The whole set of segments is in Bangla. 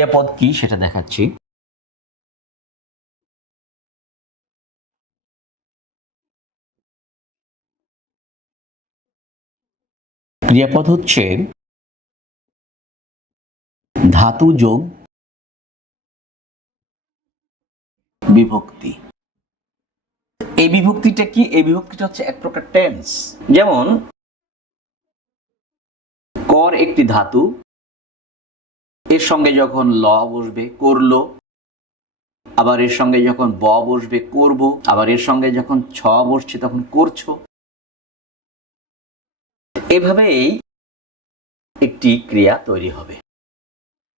ক্রিয়াপদ কি সেটা দেখাচ্ছি। ক্রিয়াপদ হচ্ছে ধাতু যোগ বিভক্তি। এই বিভক্তিটা কি? এই বিভক্তিটা হচ্ছে এক প্রকার টেন্স। যেমন কর একটি ধাতু, এর সঙ্গে যখন ল বসবে করলো, আবার এর সঙ্গে যখন ব বসবে করব, আবার এর সঙ্গে যখন ছ বসছে তখন করছো। এভাবেই একটি ক্রিয়া তৈরি হবে।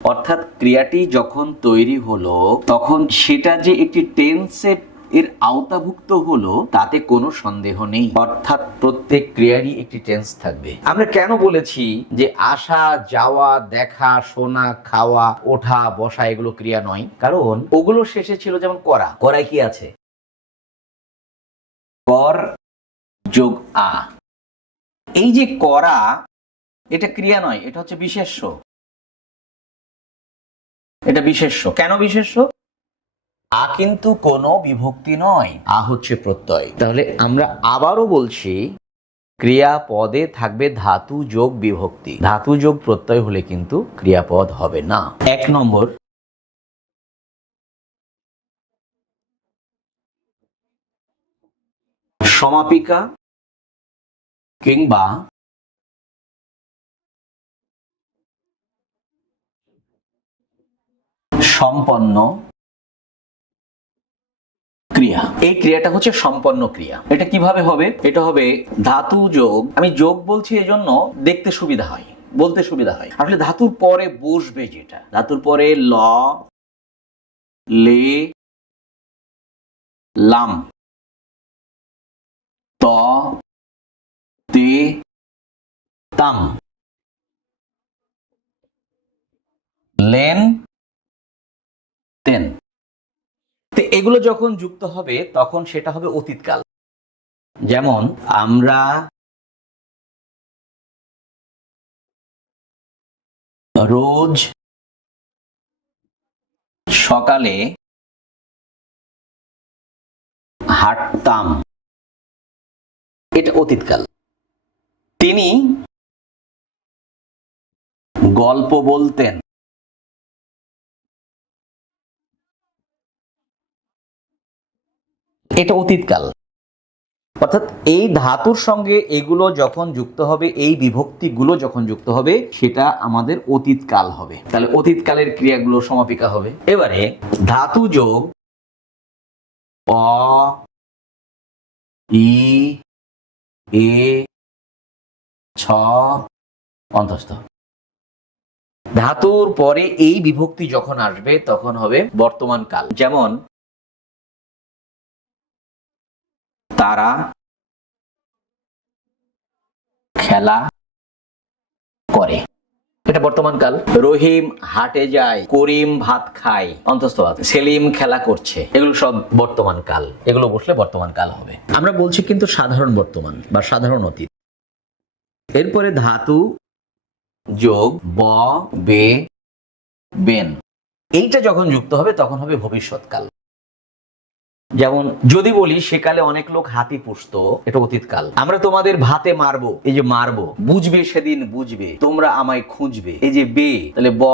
অর্থাৎ ক্রিয়াটি যখন তৈরি হলো তখন সেটা যে একটি টেন্সে এর আওতাভুক্ত হলো তাতে কোনো সন্দেহ নেই। অর্থাৎ প্রত্যেক ক্রিয়ারই একটি টেন্স থাকবে। আমরা কেন বলেছি যে আসা, যাওয়া, দেখা, শোনা, খাওয়া, ওঠা, বসা এগুলো ক্রিয়া নয়? কারণ ওগুলো শেষে ছিল যেমন করা। করায় কি আছে? কর যোগ আ। এই যে করা, এটা ক্রিয়া নয়, এটা হচ্ছে বিশেষ্য। এটা বিশেষ্য। কেন বিশেষ্য? আ কিন্তু কোনো বিভক্তি নয়, আ হচ্ছে প্রত্যয়। তাহলে আমরা আবারও বলছি, ক্রিয়াপদে থাকবে ধাতু যোগ বিভক্তি। ধাতু যোগ প্রত্যয় হলে কিন্তু ক্রিয়াপদ হবে না। 1 নম্বর, সমাপিকা কিংবা সম্পন্ন ক্রিয়া। এই ক্রিয়াটা হচ্ছে সম্পন্ন ক্রিয়া। এটা কিভাবে হবে? এটা হবে ধাতু যোগ, আমি যোগ বলছি এজন্য দেখতে সুবিধা হয়, বলতে সুবিধা হয়। আসলে ধাতুর পরে বসবে যেটা, ধাতুর পরে ল, লে, লাম, ত, তে, তাম, লেন, তেন। এগুলো যখন যুক্ত হবে তখন সেটা হবে অতীতকাল। যেমন আমরা রোজ সকালে হাঁটতাম, এটা অতীতকাল। তিনি গল্প বলতেন, এটা অতীতকাল। অর্থাৎ এই ধাতুর সঙ্গে এগুলো যখন যুক্ত হবে, এই বিভক্তিগুলো যখন যুক্ত হবে, সেটা আমাদের অতীতকাল হবে। তাহলে অতীতকালের ক্রিয়াগুলো সমাপিকা হবে। এবারে ধাতু যোগ অ, ই, এ, ছ, অন্তস্থ। ধাতুর পরে এই বিভক্তি যখন আসবে তখন হবে বর্তমান কাল। যেমন তারা খেলা করে, এটা বর্তমান কাল। রহিম হাটে যায়, করিম ভাত খায়, অন্তস্থ আছে। সেলিম খেলা করছে, এগুলো সব বর্তমান কাল। এগুলো বসলে বর্তমান কাল হবে। আমরা বলছি কিন্তু সাধারণ বর্তমান বা সাধারণ অতীত। এরপরে ধাতু যোগ ব, বে, বেন, এইটা যখন যুক্ত হবে তখন হবে ভবিষ্যৎকাল। যেমন যদি বলি সেকালে অনেক লোক হাতি পুষতো, এটা অতীতকাল। আমরা তোমাদের ভাতে মারবো, এই যে মারবো, বুঝবে সেদিন বুঝবে, তোমরা আমায় খুঁজবে, এই যে বে, তাহলে ব,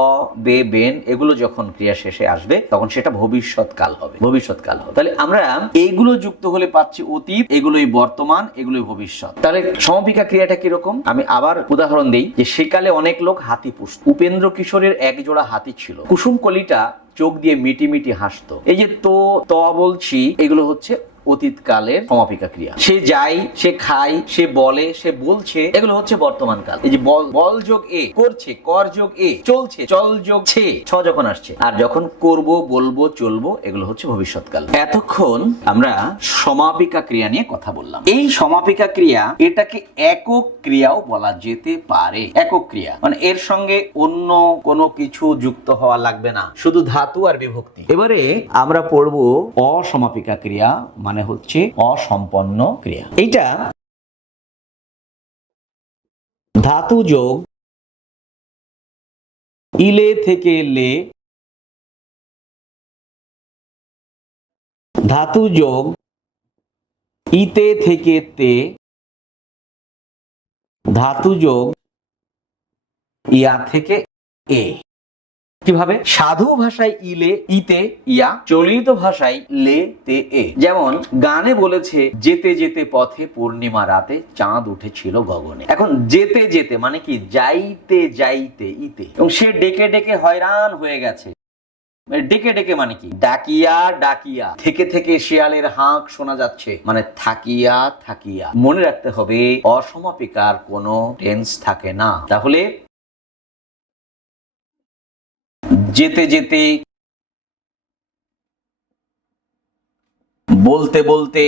বে, বেন এগুলো যখন ক্রিয়া শেষে আসবে তখন সেটা ভবিষ্যৎকাল হবে। ভবিষ্যৎকাল হবে। তাহলে আমরা এইগুলো যুক্ত হলে পাচ্ছি অতীত, এগুলোই বর্তমান, এগুলোই ভবিষ্যৎ। তাহলে সমাপিকা ক্রিয়াটা কিরকম? আমি আবার উদাহরণ দিই, যে সেকালে অনেক লোক হাতি পুষত। উপেন্দ্র কিশোরের এক জোড়া হাতি ছিল। কুসুম কলিটা চোখ দিয়ে মিটি মিটি হাসতো। এই যে তো, ত বলছি, এগুলো হচ্ছে অতীতকালের সমাপিকা ক্রিয়া। সে যায়, সে খায়, সে বলে, সে বলছে, এগুলো হচ্ছে বর্তমান কাল। এই যে বল যোগ এ, করছে, কর যোগ এ, চলছে, চল যোগ ছে, ছ যখন আসছে, আর যখন করব, বলবো, চলবো, এগুলো হচ্ছে ভবিষ্যৎকাল। এতক্ষণ আমরা সমাপিকা ক্রিয়া নিয়ে কথা বললাম। এই সমাপিকা ক্রিয়া, এটাকে একক ক্রিয়াও বলা যেতে পারে। একক ক্রিয়া মানে এর সঙ্গে অন্য কোনো কিছু যুক্ত হওয়া লাগবে না, শুধু ধাতু আর বিভক্তি। এবারে আমরা পড়বো অসমাপিকা ক্রিয়া, মানে হচ্ছে অসম্পন্ন ক্রিয়া। এইটা ধাতু যোগ ইলে থেকে লে, ধাতু যোগ ইতে থেকে তে, ধাতু যোগ ইয়া থেকে এ। কিভাবে? সাধু ভাষায় ইলে ইতে ইয়া, চলিত ভাষায় লে তে এ। যেমন গানে বলেছে যেতে যেতে পথে পূর্ণিমা রাতে চাঁদ উঠেছিল গগনে। এখন যেতে যেতে মানে কি? যাইতে যাইতে ইতে, এবং সে ডেকে ডেকে হয়রান হয়ে গেছে। ডেকে ডেকে মানে কি? ডাকিয়া ডাকিয়া, থেকে থেকে শিয়ালের হাঁক শোনা যাচ্ছে, মানে থাকিয়া থাকিয়া। মনে রাখতে হবে অসমাপিকার কোনো টেন্স থাকে না। তাহলে যেতে যেতে, বলতে বলতে,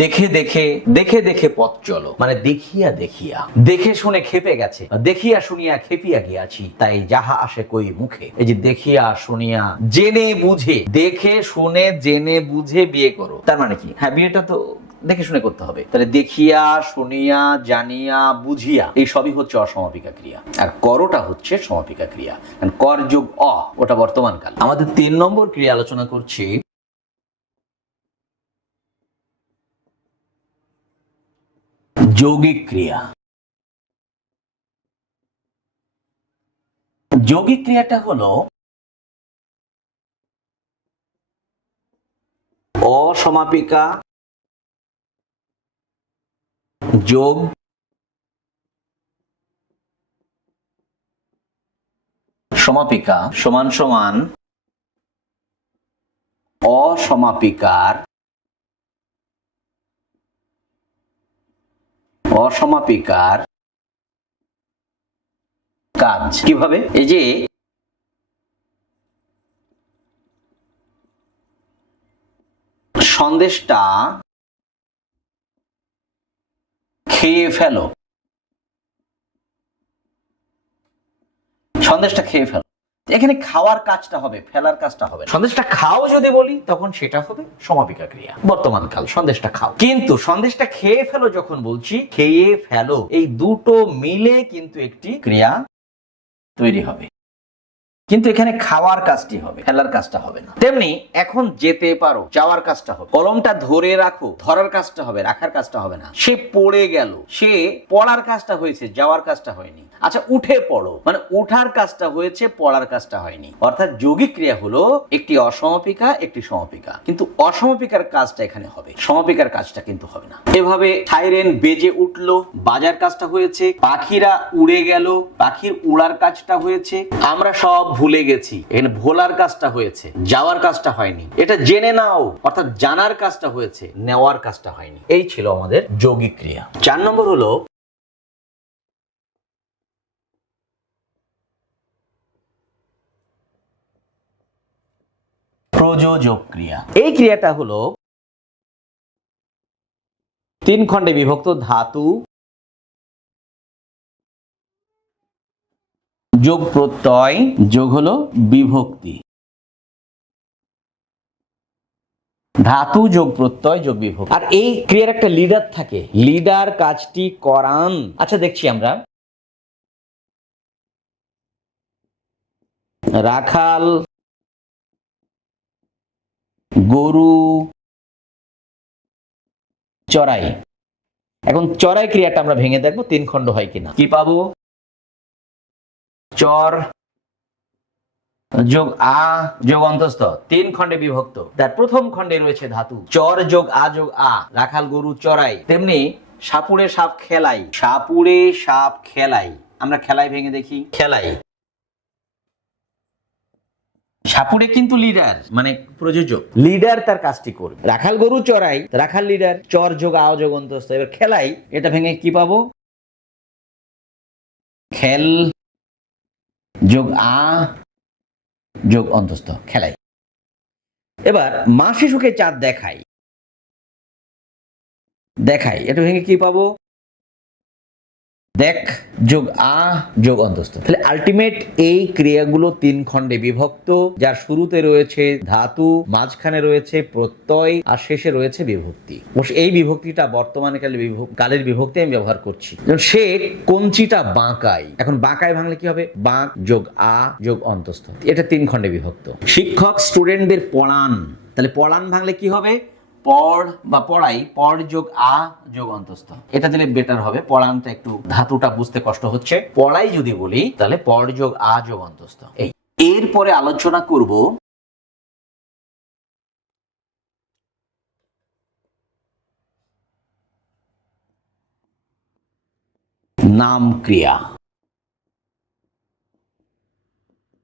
দেখে দেখে, দেখে দেখে পথ চলো মানে দেখিয়া দেখিয়া, দেখে শুনে খেপে গেছে, দেখিয়া শুনিয়া খেপিয়া গিয়াছি, তাই যাহা আসে কই মুখে। এই যে দেখিয়া শুনিয়া, জেনে বুঝে, দেখে শুনে জেনে বুঝে বিয়ে করো, তার মানে কি? হ্যাঁ, বিয়েটা তো দেখে শুনে করতে হবে। তাহলে দেখিয়া শুনিয়া জানিয়া বুঝিয়া, এই সবই হচ্ছে অসমাপিকা ক্রিয়া, আর করোটা হচ্ছে সমাপিকা ক্রিয়া। কর যোগ অ, ওটা বর্তমান কাল। আমাদের 3 নম্বর ক্রিয়া আলোচনা করছি যৌগিক ক্রিয়া। যৌগিক ক্রিয়াটা হলো অসমাপিকা যোগ সমাপিকা সমান সমান অসমাপিকার কাজ। কিভাবে? এই যে সন্দেশটা খেয়ে ফেলো, সন্দেশটা খেয়ে ফেলো, এখানে খাওয়ার কাজটা হবে, ফেলার কাজটা হবে। সন্দেশটা খাও যদি বলি তখন সেটা হবে সমাপিকা ক্রিয়া, বর্তমান কাল। সন্দেশটা খাও। কিন্তু সন্দেশটা খেয়ে ফেলো যখন বলছি, খেয়ে ফেলো, এই দুটো মিলে কিন্তু একটি ক্রিয়া তৈরি হবে, কিন্তু এখানে খাওয়ার কাজটি হবে, ফেলার কাজটা হবে না। তেমনি এখন যেতে পারো, যাওয়ার কাজটা হবে। কলমটা ধরে রাখো, ধরার কাজটা হবে, রাখার কাজটা হবে না। সে পড়ে গেল, সে পড়ার কাজটা হয়েছে, যাওয়ার কাজটা হয়নি। আচ্ছা, উঠে পড়ো, মানে ওঠার কাজটা হয়েছে, পড়ার কাজটা হয়নি। অর্থাৎ যৌগিক ক্রিয়া হলো একটি অসমাপিকা, একটি সমাপিকা, কিন্তু অসমাপিকার কাজটা এখানে হবে, সমাপিকার কাজটা কিন্তু হবে না। এভাবে সাইরেন বেজে উঠলো, বাজার কাজটা হয়েছে। পাখিরা উড়ে গেল, পাখির উড়ার কাজটা হয়েছে। আমরা সব ভুলে গেছি, এখানে ভোলার কাজটা হয়েছে, যাওয়ার কাজটা হয়নি। এটা জেনে নাও, অর্থাৎ জানার কাজটা হয়েছে, নেওয়ার কাজটা হয়নি। এই ছিল আমাদের যৌগিক ক্রিয়া। 4 নম্বর হলো প্রযোজক ক্রিয়া। এই ক্রিয়াটা হলো 3 খণ্ডে বিভক্ত। ধাতু যোগ প্রত্যয় যোগ হলো বিভক্তি, ধাতু যোগ প্রত্যয় যোগ বিভক্তি। আর এই ক্রিয়ার একটা লিডার থাকে, লিডার কাজটি করান। আচ্ছা, দেখছি আমরা রাখাল গরু চড়াই। এখন চড়াই ক্রিয়াটা আমরা ভেঙে দেখবো 3 খণ্ড হয় কিনা। কি পাবো? চর যোগ আ যোগ অন্তস্থ, 3 খণ্ডে বিভক্ত। তার প্রথম খণ্ডে রয়েছে ধাতু। চর যোগ আ যোগ আ, রাখাল গরু চড়াই। তেমনি সাপুড়ে সাপ খেলাই, সাপুড়ে সাপ খেলাই। আমরা খেলাই ভেঙে দেখি। খেলাই, সাপুড়ে কিন্তু লিডার, মানে প্রযোজক, লিডার তার কাজটি করবে। রাখাল গরু চড়াই, রাখাল লিডার, চর যোগ আ যোগ অন্তস্থ। এবার খেলাই, এটা ভেঙে কি পাবো? খেল যোগ আ যোগ অন্তস্থ, খেলাই। এবার মা শিশুকে চাঁদ দেখাই, দেখাই, এটা ভেঙে কি পাবো? দেখ যোগ আ যোগ অন্তস্থ। তাহলে আলটিমেট এই ক্রিয়াগুলো 3 খণ্ডে বিভক্ত, যার শুরুতে রয়েছে ধাতু, মাঝখানে রয়েছে প্রত্যয়, আর শেষে রয়েছে বিভক্তি। এই বিভক্তিটা বর্তমানে কালের বিভক্তি আমি ব্যবহার করছি। সে কঞ্চিটা বাঁকায়, এখন বাঁকায় ভাঙলে কি হবে? বাঁক যোগ আ যোগ অন্তস্থ। এটা 3 খণ্ডে বিভক্ত। শিক্ষক স্টুডেন্টদের পড়ান, তাহলে পড়ান ভাঙলে কি হবে? পড় বা পড়াই, পড় যোগ আ যোগ অন্তস্থ। এটা দিলে বেটার হবে, পড়ানটা একটু ধাতুটা বুঝতে কষ্ট হচ্ছে। পড়াই যদি বলি তাহলে পড় যোগ আ যোগ অন্তস্থ। এরপরে আলোচনা করব নাম ক্রিয়া।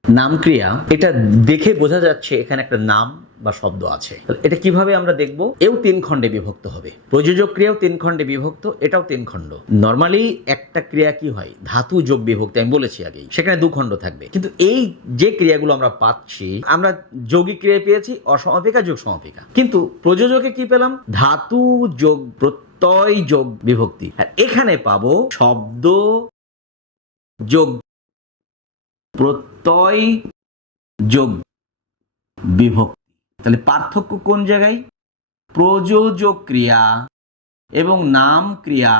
নাম ক্রিয়া, এটা দেখে বোঝা যাচ্ছে এখানে একটা নাম বা শব্দ আছে। এটা কিভাবে আমরা দেখব? এও 3 খণ্ডে বিভক্ত হবে। প্রযোজক ক্রিয়াও 3 খণ্ডে বিভক্ত, এটাও 3 খণ্ড। নরমালি একটা ক্রিয়া কি হয়? ধাতু যোগ বিভক্তি, আমি বলেছি আগেই, সেখানে 2 খণ্ড থাকবে। কিন্তু এই যে ক্রিয়াগুলো আমরা পাচ্ছি, আমরা যৌগিক ক্রিয়া পেয়েছি অসমাপিকা যোগ সমাপিকা, কিন্তু প্রযোজকে কি পেলাম? ধাতু যোগ প্রত্যয় যোগ বিভক্তি। আর এখানে পাবো শব্দ যোগ প্রত্যয় যোগ বিভক্তি। তাহলে পার্থক্য কোন জায়গায়? প্রযোজক ক্রিয়া এবং নাম ক্রিয়া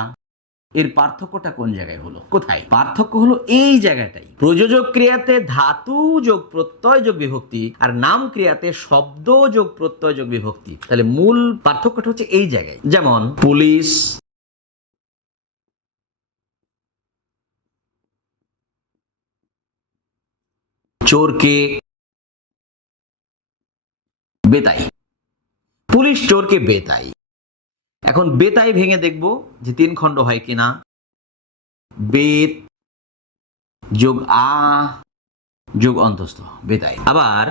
এর পার্থক্যটা কোন জায়গায় হলো? কোথায় পার্থক্য হলো? এই জায়গাটাই। প্রযোজক ক্রিয়াতে ধাতু যোগ প্রত্যয় যোগ বিভক্তি, আর নাম ক্রিয়াতে শব্দ যোগ প্রত্যয় যোগ বিভক্তি। তাহলে মূল পার্থক্যটা হচ্ছে এই জায়গায়। যেমন পুলিশ, চোরকে বেতাই, পুলিশ চোরকে বেতাই। এখন বেতাই ভেঙে দেখব যে 3 খণ্ড হয় কিনা। বেত যোগ আ যোগ অন্তস্থ, বেতাই। আবার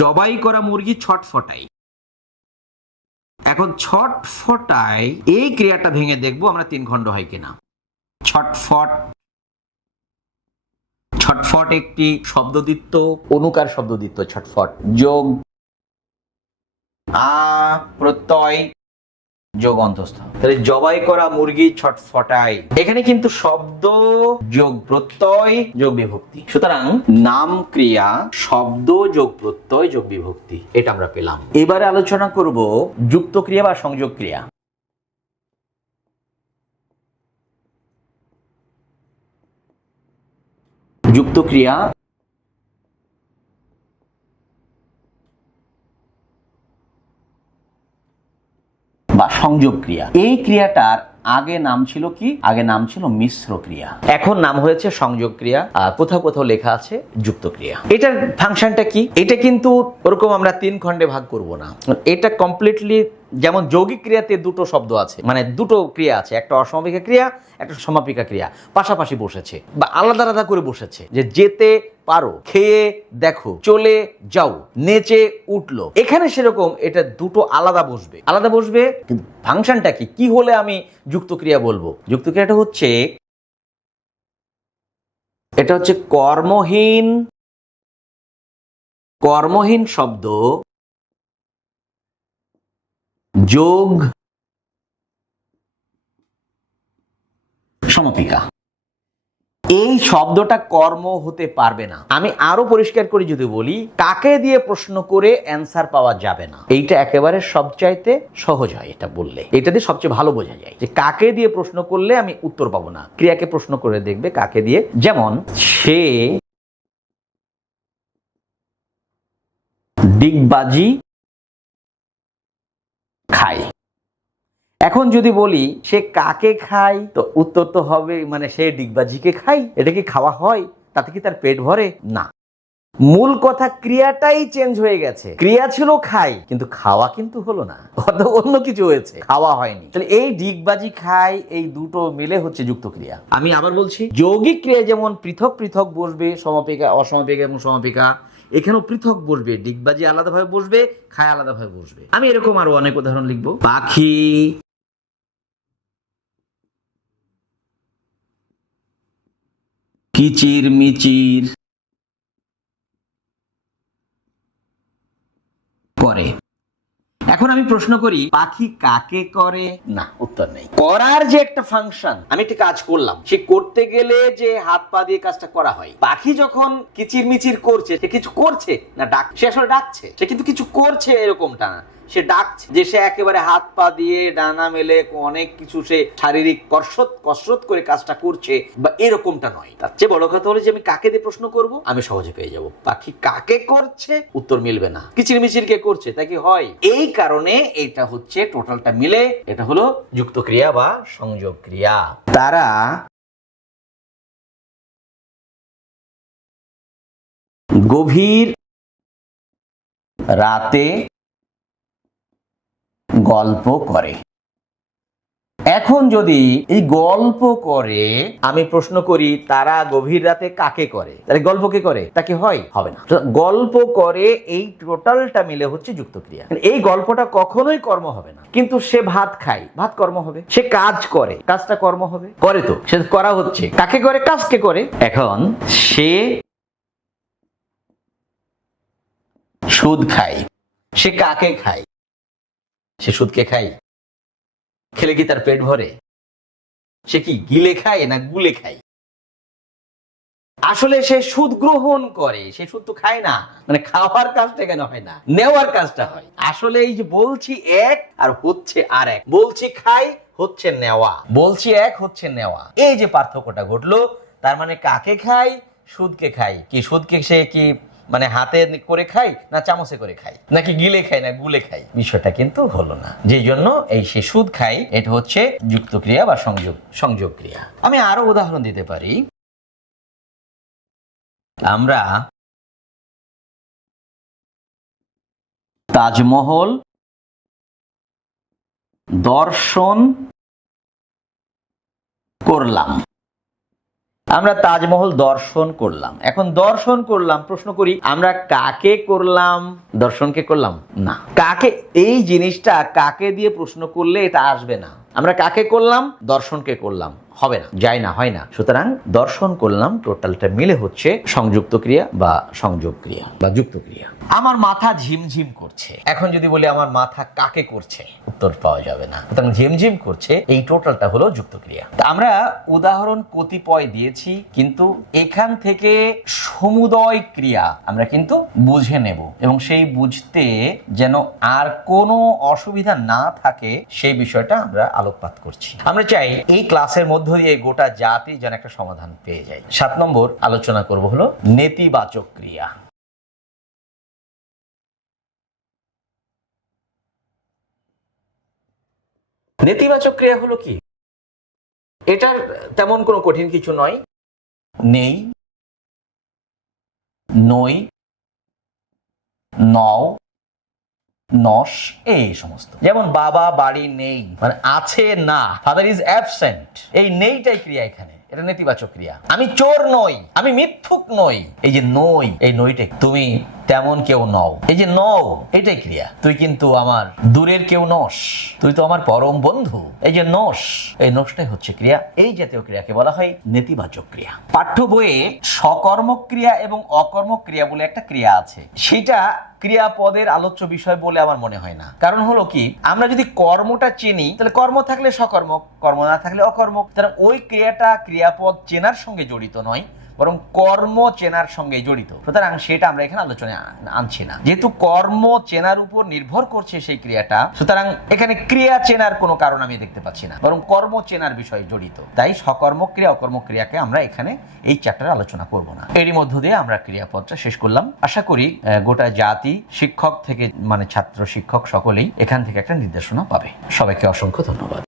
জবাই করা মুরগি ছটফটাই। এখন ছটফটাই এই ক্রিয়াটা ভেঙে দেখব আমরা 3 খণ্ড হয় কিনা। ছটফট, ছটফট একটি শব্দদ্বিত্ব, অনুকার শব্দদ্বিত্ব ছটফট, যোগ আ প্রত্যয় যোগ অন্তস্থ। তাহলে জবাই করা মুরগি ছটফটাই, এখানে কিন্তু শব্দ যোগ প্রত্যয় যোগ বিভক্তি। সুতরাং নাম ক্রিয়া শব্দ যোগ প্রত্যয় যোগ বিভক্তি, এটা আমরা পেলাম। এবারে আলোচনা করব যুক্ত ক্রিয়া বা সংযোগ ক্রিয়া। যুক্ত ক্রিয়া বা সংযোগ ক্রিয়া, এই ক্রিয়াটার আগে নাম ছিল কি? আগে নাম ছিল মিশ্র ক্রিয়া, এখন নাম হয়েছে সংযোগ ক্রিয়া। কোথাও কোথাও লেখা আছে যুক্ত ক্রিয়া। এটার ফাংশনটা কি? এটা কিন্তু ওরকম আমরা 3 খণ্ডে ভাগ করব না। এটা কমপ্লিটলি, যেমন যৌগিক ক্রিয়াতে 2টো শব্দ আছে, মানে 2টো ক্রিয়া আছে, একটা অসমাপিকা ক্রিয়া, একটা সমাপিকা ক্রিয়া, পাশাপাশি বসেছে বা আলাদা আলাদা করে বসেছে। যে যেতে পারো, খেয়ে দেখো, চলে যাও, নেচে উঠলো। এখানে সেরকম এটা 2টো আলাদা বসবে, আলাদা বসবে। কিন্তু ফাংশনটা কি? কি হলে আমি যুক্ত ক্রিয়া বলবো? যুক্ত ক্রিয়াটা হচ্ছে, এটা হচ্ছে কর্মহীন, কর্মহীন শব্দ যোগ সমাপিকা। এই শব্দটা কর্ম হতে পারবে না। আমি আরো পরিষ্কার করে যদি বলি, কাকে দিয়ে প্রশ্ন করে অ্যান্সার পাওয়া যাবে না। এইটা একেবারে সবচাইতে সহজ হয় এটা বললে, এটা দিয়ে সবচেয়ে ভালো বোঝা যায় যে কাকে দিয়ে প্রশ্ন করলে আমি উত্তর পাবো না। ক্রিয়াকে প্রশ্ন করে দেখবে কাকে দিয়ে। যেমন সে ডিগবাজি খায়। এখন যদি বলি সে কাকে খায়, তো উত্তর তো হবে মানে সে ডিগবাজিকে খায়। এটা কি খাওয়া হয়? তাতে কি তার পেট ভরে? না। মূল কথা, ক্রিয়াটাই চেঞ্জ হয়ে গেছে। ক্রিয়া ছিল খাই, কিন্তু খাওয়া কিন্তু হলো না, অন্য কিছু হয়েছে, খাওয়া হয়নি। তাহলে এই ডিগবাজি খাই, এই 2টো মিলে হচ্ছে যুক্ত ক্রিয়া। আমি আবার বলছি, যৌগিক ক্রিয়া যেমন পৃথক পৃথক বসবে, সমাপিকা অসমাপিকা এবং সমাপিকা, এখানেও পৃথক বসবে। ডিগবাজি আলাদাভাবে বসবে, খায় আলাদাভাবে বসবে। আমি এরকম আরো অনেক উদাহরণ লিখবো। পাখি কিচির মিচির করে। এখন আমি প্রশ্ন করি পাখি কাকে করে? না, উত্তর নেই। করার যে একটা ফাংশন, আমি একটা কাজ করলাম, সে করতে গেলে যে হাত পা দিয়ে কাজটা করা হয়। পাখি যখন কিচিরমিচির করছে, সে কিছু করছে না ডাক, সে আসলে ডাকছে, সে কিন্তু কিছু করছে এরকমটা না, সে ডাকছে। যে সে একেবারে হাত পা দিয়ে ডানা মেলে অনেক কিছু সে শারীরিক কসরত করে কাজটা করছে বা এরকমটা নয়। তার চেয়ে বড় কথা হলো যে আমি কাকে দিয়ে প্রশ্ন করব, আমি সহজে পেয়ে যাব। পাখি কাকে করছে, উত্তর মিলবে না। কিচিরমিচির কে করছে, তা কি হয়? এই কারণে এটা হচ্ছে টোটালটা মিলে এটা হলো যুক্ত ক্রিয়া বা সংযোগ ক্রিয়া। তারা গভীর রাতে গল্প করে। এখন যদি এই গল্প করে আমি প্রশ্ন করি তারা গভীর রাতে কাকে করে, তাহলে গল্প কে করে, তা কি হয়? হবে না। গল্প করে এই টোটালটা মিলে হচ্ছে যুক্ত ক্রিয়া। এই গল্পটা কখনোই কর্ম হবে না, কিন্তু সে ভাত খায়, ভাত কর্ম হবে। সে কাজ করে, কাজটা কর্ম হবে। করে তো, সে করা হচ্ছে। কাকে করে? কাজকে করে। এখন সে সুদ খায়, সে কাকে খায়? সে সুদকে খায়। খেলে কি তার পেট ভরে? সে কি গিলে খায় না গুলে খায়? আসলে সে সুদ গ্রহণ করে, সে সুদ তো খায় না। মানে খাওয়ার কাজটা কেন হয় না, নেওয়ার কাজটা হয়। আসলে এই যে বলছি এক আর হচ্ছে আর এক, বলছি খাই হচ্ছে নেওয়া, বলছি এক হচ্ছে নেওয়া, এই যে পার্থক্যটা ঘটলো, তার মানে কাকে খাই? সুদকে খাই। কি সুদকে সে কি মানে হাতে করে খাই না চামচে করে খাই, নাকি গিলে খাই না গুলে খাই? বিষয়টা কিন্তু হলো না। যেই জন্য এই সে সুদ খাই, এটা হচ্ছে যুক্ত ক্রিয়া বা সংযোগ ক্রিয়া। আমি আরো উদাহরণ দিতে পারি। আমরা তাজমহল দর্শন করলাম। আমরা তাজমহল দর্শন করলাম। এখন দর্শন করলাম, প্রশ্ন করি আমরা কাকে করলাম? দর্শনকে করলাম না। কাকে, এই জিনিসটা কাকে দিয়ে প্রশ্ন করলে এটা আসবে না। আমরা কাকে করলাম? দর্শনকে করলাম, হবে না, যায় না, হয় না। সুতরাং দর্শন করলাম টোটালটা মিলে হচ্ছে সংযুক্ত ক্রিয়া বা সংযোগ ক্রিয়া বা যুক্ত ক্রিয়া। আমার মাথা ঝিমঝিম করছে। এখন যদি বলি আমার মাথা কাকে করছে, উত্তর পাওয়া যাবে না। সুতরাং ঝিমঝিম করছে, এই টোটালটা হলো যুক্ত ক্রিয়া। আমরা উদাহরণ কতিপয় দিয়েছি, কিন্তু এখান থেকে সমুদয় ক্রিয়া আমরা কিন্তু বুঝে নেব এবং সেই বুঝতে যেন আর কোনো অসুবিধা না থাকে সেই বিষয়টা আমরা আলোকপাত করছি। আমরা চাই এই ক্লাসের মধ্য দিয়ে গোটা জাতি যেন একটা সমাধান পেয়ে যায়। 7 নম্বর আলোচনা করব হলো নেতিবাচক ক্রিয়া। নেতিবাচক ক্রিয়া হলো কি? এটার তেমন কোনো কঠিন কিছু নয়। নেই, নই, নও, নস, এই সমস্ত। যেমন বাবা বাড়ি নেই, মানে আছে না, ফাদার ইজ অ্যাবসেন্ট। এই নেইটাই ক্রিয়া এখানে, এটা নেতিবাচক ক্রিয়া। আমি চোর নই, আমি মিথ্যুক নই, এই যে নই, এই নইটাই। তুমি তেমন কেউ নও, এই যে নও, এটাই ক্রিয়া। তুই কিন্তু আমার দূরের কেউ নস, তুই তো আমার পরম বন্ধু, এই যে নস, এই নসটাই হচ্ছে ক্রিয়া। এই জাতীয় ক্রিয়াকে বলা হয় নেতিবাচক ক্রিয়া। পাঠ্য বইয়ে সকর্মক ক্রিয়া এবং অকর্মক ক্রিয়া বলে একটা ক্রিয়া আছে, সেটা ক্রিয়াপদের আলোচ্য বিষয় বলে আমার মনে হয় না। কারণ হলো কি, আমরা যদি কর্মটা চিনি, তাহলে কর্ম থাকলে সকর্মক, কর্ম না থাকলে অকর্মক। তাহলে ওই ক্রিয়াটা ক্রিয়াপদ চেনার সঙ্গে জড়িত নয়, বরং কর্ম চেনার সঙ্গে জড়িত। সুতরাং সেটা আমরা এখানে আলোচনায় আনছি না। যেহেতু কর্ম চেনার উপর নির্ভর করছে সেই ক্রিয়াটা, সুতরাং এখানে ক্রিয়া চেনার কোনো কারণ আমি দেখতে পাচ্ছি না, বরং কর্ম চেনার বিষয় জড়িত। তাই সকর্মক ক্রিয়া অকর্মক ক্রিয়াকে আমরা এখানে এই চ্যাপ্টারে আলোচনা করব না। এরই মধ্য দিয়ে আমরা ক্রিয়াপদটা শেষ করলাম। আশা করি গোটা জাতি, শিক্ষক থেকে মানে ছাত্র শিক্ষক সকলেই এখান থেকে একটা নির্দেশনা পাবে। সবাইকে অসংখ্য ধন্যবাদ।